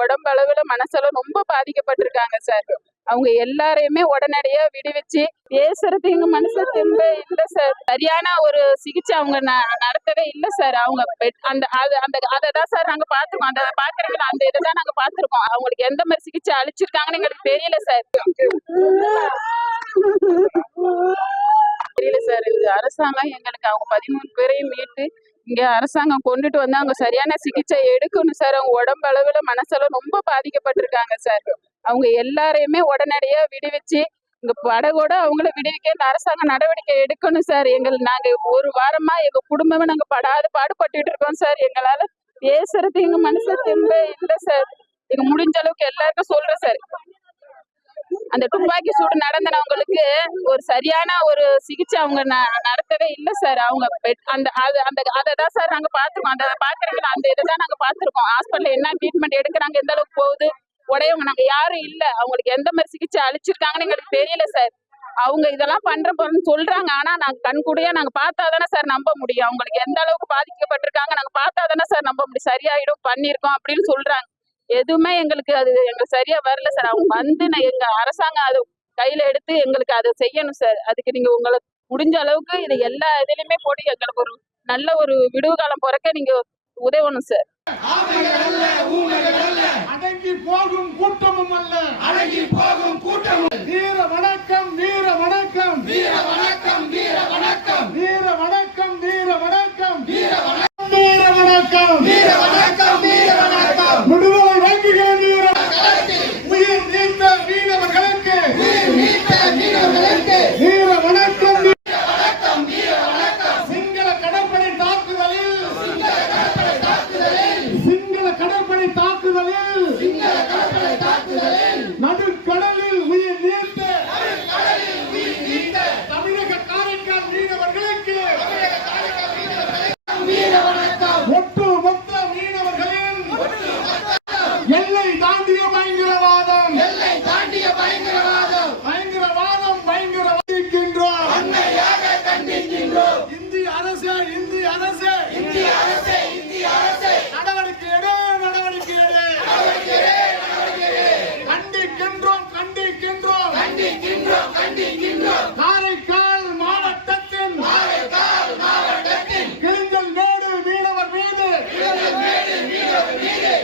உடம்பு அளவுல மனசளவு ரொம்ப பாதிக்கப்பட்டிருக்காங்க சார் அவங்க எல்லாரையுமே உடனடியா விடுவிச்சு பேசுறது எங்க மனசு திரும்ப இல்ல சார் சரியான ஒரு சிகிச்சை அவங்க நடத்தவே இல்ல சார் அவங்க பெட்- அந்த அது அந்த அதை தான் சார் நாங்க பாத்துருக்கோம் அந்த பாக்குறீங்களா அந்த இதை தான் நாங்க பாத்துருக்கோம் அவங்களுக்கு எந்த மாதிரி சிகிச்சை அளிச்சிருக்காங்கன்னு எங்களுக்கு தெரியல சார் தெரியல சார் இது அரசாங்கம் எங்களுக்கு அவங்க பதிமூணு பேரையும் மீட்டு இங்க அரசாங்கம் கொண்டுட்டு வந்து அவங்க சரியான சிகிச்சை எடுக்கணும் சார். அவங்க உடம்பு அளவுல மனசளவு ரொம்ப பாதிக்கப்பட்டிருக்காங்க சார். அவங்க எல்லாரையுமே உடனடியா விடுவிச்சு இங்க படகோட அவங்கள விடுவிக்க இந்த அரசாங்கம் நடவடிக்கை எடுக்கணும் சார். எங்கள் நாங்க ஒரு வாரமா எங்க குடும்பமே நாங்க படாது பாடுபட்டுட்டு இருக்கோம் சார். எங்களால பேசுறது எங்க மனசு தெம்பே இல்லை சார். எங்க முடிஞ்ச அளவுக்கு எல்லாருக்கும் சொல்றேன் சார். அந்த துப்பாக்கி சூடு நடந்தனவங்களுக்கு ஒரு சரியான ஒரு சிகிச்சை அவங்க ந- நடத்தவே இல்ல சார். அவங்க பெட்- அந்த அது அந்த அதை தான் சார் நாங்க பாத்துருக்கோம். அந்த பாக்குறீங்களா அந்த இதை தான் நாங்க பாத்துருக்கோம். ஹாஸ்பிட்டலில் என்ன ட்ரீட்மெண்ட் எடுக்கிறாங்க எந்த அளவுக்கு போகுது உடையவங்க நாங்க யாரும் இல்ல. அவங்களுக்கு எந்த மாதிரி சிகிச்சை அளிச்சிருக்காங்கன்னு எங்களுக்கு தெரியல சார். அவங்க இதெல்லாம் பண்ற போறோம்னு சொல்றாங்க. ஆனா நாங்க கண்கூடியா நாங்க பார்த்தா தானே சார் நம்ப முடியும். அவங்களுக்கு எந்த அளவுக்கு பாதிக்கப்பட்டிருக்காங்க நாங்க பார்த்தா தானே சார் நம்ப முடியும். சரியாயிடும் பண்ணியிருக்கோம் அப்படின்னு சொல்றாங்க. எதுவுமே எங்களுக்கு அது எங்களுக்கு சரியா வரல சார். அவங்க வந்து நான் எங்க அரசாங்கம் அது கையில எடுத்து எங்களுக்கு அதை செய்யணும் சார். அதுக்கு நீங்க உங்களை முடிஞ்ச அளவுக்கு இது எல்லா இதுலயுமே போட்டு எங்களுக்கு ஒரு நல்ல ஒரு விடுவு காலம் பிறக்க நீங்க உதவணும் சார். அடங்கி போகும் கூட்டமும் அல்ல. அடங்கி போகும் கூட்டமும் வீர வணக்கம் வீர வணக்கம் வீர வணக்கம். வீர வணக்கம் வீர வணக்கம். வீர வணக்கம் வீர வணக்கம். வீர வணக்கம் வீர வணக்கம். Brasil!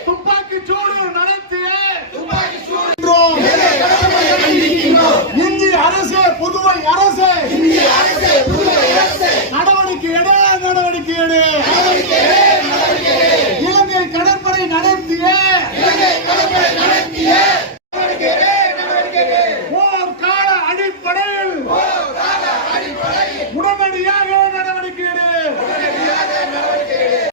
துப்பாக்கி சூடு நடத்திய இந்திய அரசு புதுவை அரசு.